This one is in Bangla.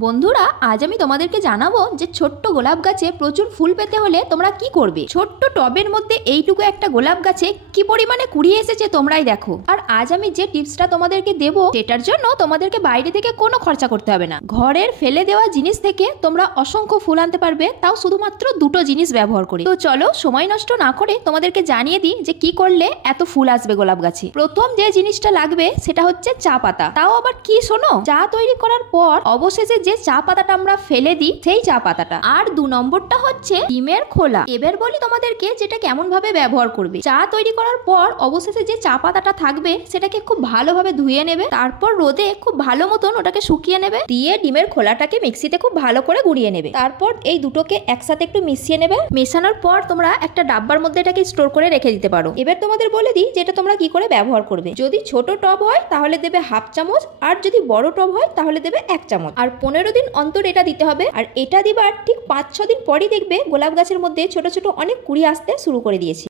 বন্ধুরা, আজ আমি তোমাদেরকে জানাবো যে ছোট্ট গোলাপ গাছে প্রচুর ফুল পেতে হলে তোমরা কি করবে। ছোট্ট টবের মধ্যে এইটুকু একটা গোলাপ গাছে কি পরিমাণে কুড়ি এসেছে তোমরাই দেখো। আর আজ আমি যে টিপসটা তোমাদেরকে দেবো সেটার জন্য তোমাদেরকে বাইরে থেকে কোনো খরচা করতে হবে না। ঘরের ফেলে দেওয়া জিনিস থেকে তোমরা অসংখ্য ফুল আনতে পারবে, তাও শুধুমাত্র দুটো জিনিস ব্যবহার করে। তো চলো সময় নষ্ট না করে তোমাদেরকে জানিয়ে দিই যে কি করলে এত ফুল আসবে গোলাপ গাছে। প্রথম যে জিনিসটা লাগবে সেটা হচ্ছে চা পাতা। তাও আবার কি শোনো, চা তৈরি করার পর অবশেষে যে চা পাতাটা আমরা ফেলে দিই সেই চা পাতাটা। আর 2 নম্বরটা হচ্ছে ডিমের খোলা। এবার বলি তোমাদেরকে যেটা কেমন ভাবে ব্যবহার করবে। চা তৈরি করার পর অবশেষে যে চা পাতাটা থাকবে সেটাকে খুব ভালোভাবে ধুয়ে নেবে, তারপর রোদে খুব ভালো মতন ওটাকে শুকিয়ে নেবে, দিয়ে ডিমের খোলাটাকে মিক্সিতে খুব ভালো করে গুঁড়িয়ে নেবে। তারপর এই দুটোকে একসাথে একটু মিশিয়ে নেবে। মেশানোর পর তোমরা একটা ডাব্বার মধ্যে এটাকে স্টোর করে রেখে দিতে পারো। এবার তোমাদের বলে দিই যেটা তোমরা কি করে ব্যবহার করবে। যদি ছোট টব হয় তাহলে দেবে হাফ চামচ, আর যদি বড় টব হয় তাহলে দেবে 1 চামচ। আর 15 দিন অন্তর এটা দিতে হবে। আর এটা দিবার ঠিক 5-6 দিন পরই দেখবে গোলাপ গাছের মধ্যে ছোট ছোট অনেক কুড়ি আসতে শুরু করে দিয়েছে।